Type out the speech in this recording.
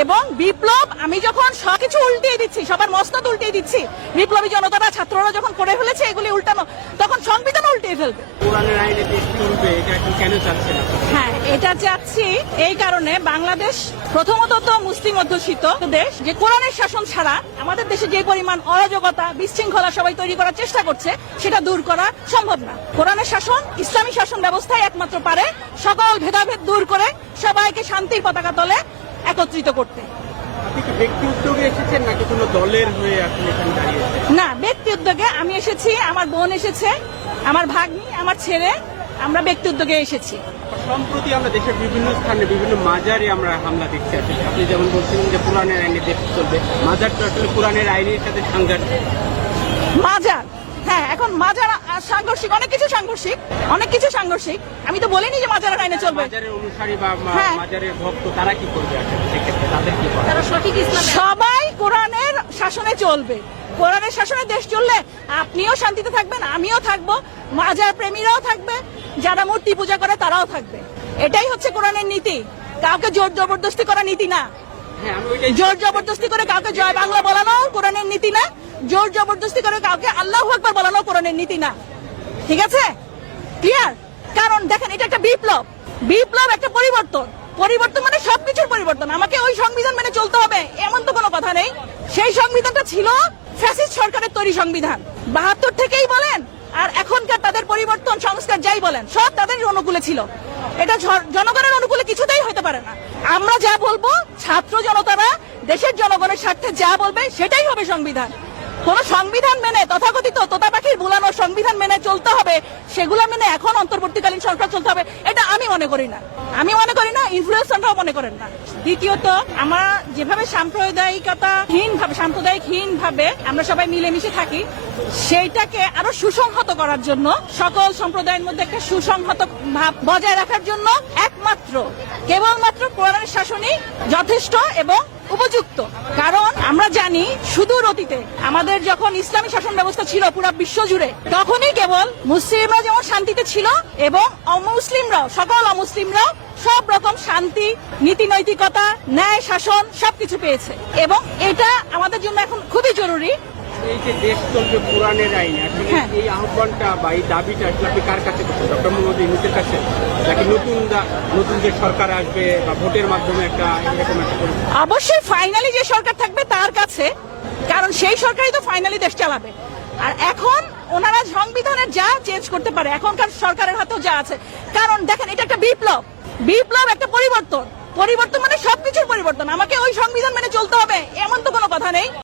এবং বিপ্লব আমি যখন সবকিছু উল্টিয়ে দিচ্ছি সবার মস্তদ উল্টিয়ে দিচ্ছি বিপ্লবী জনতারা ছাত্ররা যখন করে ফেলেছে এগুলি উল্টানো তখন সংবিধান উল্টিয়ে ফেলবে? হ্যাঁ এটা চাচ্ছি এই কারণে বাংলাদেশ প্রথমত তো মুসলিম অধ্যুষিত দেশ। যে কোরআনের শাসন ছাড়া আমাদের দেশে যে পরিমাণ অরাজকতা বিশৃঙ্খলা সবাই তৈরি করার চেষ্টা করছে সেটা দূর করা সম্ভব না। কোরআনের শাসন ইসলামী শাসন ব্যবস্থায় একমাত্র পারে সকল ভেদাভেদ দূর করে সবাইকে শান্তির পতাকা তলে একত্রিত করতে। আপনি উদ্যোগে এসেছেন নাকি কোনো দলের হয়ে আপনি এখানে দাঁড়িয়েছেন না ব্যক্তি উদ্যোগে আমি এসেছি আমার বোন এসেছে আমার ভাগ্নি আমার ছেলে আমরা ব্যক্তি উদ্যোগে এসেছি। সম্প্রতি আমরা দেশের বিভিন্ন স্থানে বিভিন্ন মাজারে আমরা হামলা দেখছি আসলে আপনি যেমন বলছিলেন যে কোরআনের আইনে দেশ চলবে। মাজার তো আসলে কোরআনের আইনের সাথে সাংঘর্ষিক মাজার মাজার সাংঘর্ষিক অনেক কিছু সাংঘর্ষিক অনেক কিছু সাংঘর্ষিক। আমি তো বলিনি যে মাজারের আইনে চলবে। মাজারের অনুসারী বা হ্যাঁ। মাজারের ভক্ত তারা কি করবে তাদের কি তারা সঠিক সবাই কোরআনের শাসনে চলবে। কোরআনের শাসনে দেশ চললে আপনিও শান্তিতে থাকবেন আমিও থাকব মাজার প্রেমীরাও থাকবে যারা মূর্তি পূজা করে তারাও থাকবে। এটাই হচ্ছে কোরআনের নীতি। কাউকে জোর জবরদস্তি করা নীতি না। হ্যাঁ জোর জবরদস্তি করে কাউকে জয় বাংলা বলানো কোরআনের নীতি না। জোর জবরদস্তি করে কাউকে আল্লাহ আকবার বলানো কোরআনের নীতি না। ঠিক আছে? ক্লিয়ার কারণ দেখেন, এটা একটা বিপ্লব। বিপ্লব একটা পরিবর্তন। পরিবর্তন মানে সবকিছুর পরিবর্তন। আমাকে ওই সংবিধান মেনে চলতে হবে, এমন তো কোনো কথা নেই। সেই সংবিধানটা ছিল ফ্যাসিস্ট সরকারের তৈরি সংবিধান। বাহাত্তর থেকেই বলেন, আর এখনকার তাদের পরিবর্তন, সংস্কার যাই বলেন, সব তাদের অনুকূলে ছিল। এটা জনগণের অনুকূলে কিছুতেই হতে পারে না। আমরা যা বলব, ছাত্র জনতারা, দেশের জনগণের স্বার্থে যা বলবে, সেটাই হবে সংবিধান। কোন সংবিধান মেনে, তথাকথিত তোতা পাখির বুলানো সংবিধান মেনে চলতে হবে, সেগুলো মেনে এখন অন্তর্বর্তীকালীন সরকার চলতে হবে, এটা আমি মনে করি না। আমি মনে করি না ইনফ্লুয়েন্সাররাও মনে করেন না। দ্বিতীয়ত, আমরা যেভাবে সাম্প্রদায়িকতাহীন ভাবে সাম্প্রদায়িকহীন ভাবে আমরা সবাই মিলেমিশে থাকি, সেইটাকে আরও সুসংহত করার জন্য, সকল সম্প্রদায়ের মধ্যে একটা সুসংহত ভাব বজায় রাখার জন্য একমাত্র, কেবলমাত্র কোরআনের শাসনই যথেষ্ট এবং উপযুক্ত। কারণ আমরা জানি সুদূর অতীতে আমাদের যখন ইসলামী শাসন ব্যবস্থা ছিল পুরো বিশ্ব জুড়ে, তখনই কেবল মুসলিমরা যেমন শান্তিতে ছিল এবং অমুসলিমরাও, সকল অমুসলিমরাও সব রকম শান্তি নীতি নৈতিকতা ন্যায় শাসন সবকিছু পেয়েছে। এবং এটা আমাদের জন্য এখন খুবই জরুরি। এই যে দেশ চলবে কোরআনের আইনে আসলে হ্যাঁ। এই আহ্বানটা বা এই দাবিটা আসলে আপনি কার কাছে করছেন? ডক্টর মোহাম্মদ ইউনুসের কাছে? নাকি নতুন নতুন যে সরকার আসবে বা ভোটের মাধ্যমে একটা এরকম একটা অবশ্যই ফাইনালি যে সরকার থাকবে তার কাছে কারণ সেই সরকারই তো ফাইনালি দেশ চালাবে। আর এখন ওনারা সংবিধানের যা চেঞ্জ করতে পারে, এখনকার সরকারের হাতেও যা আছে। কারণ দেখেন, এটা একটা বিপ্লব। বিপ্লব একটা পরিবর্তন। পরিবর্তন মানে সবকিছুর পরিবর্তন। আমাকে ওই সংবিধান মেনে চলতে হবে, এমন তো কোনো কথা নেই।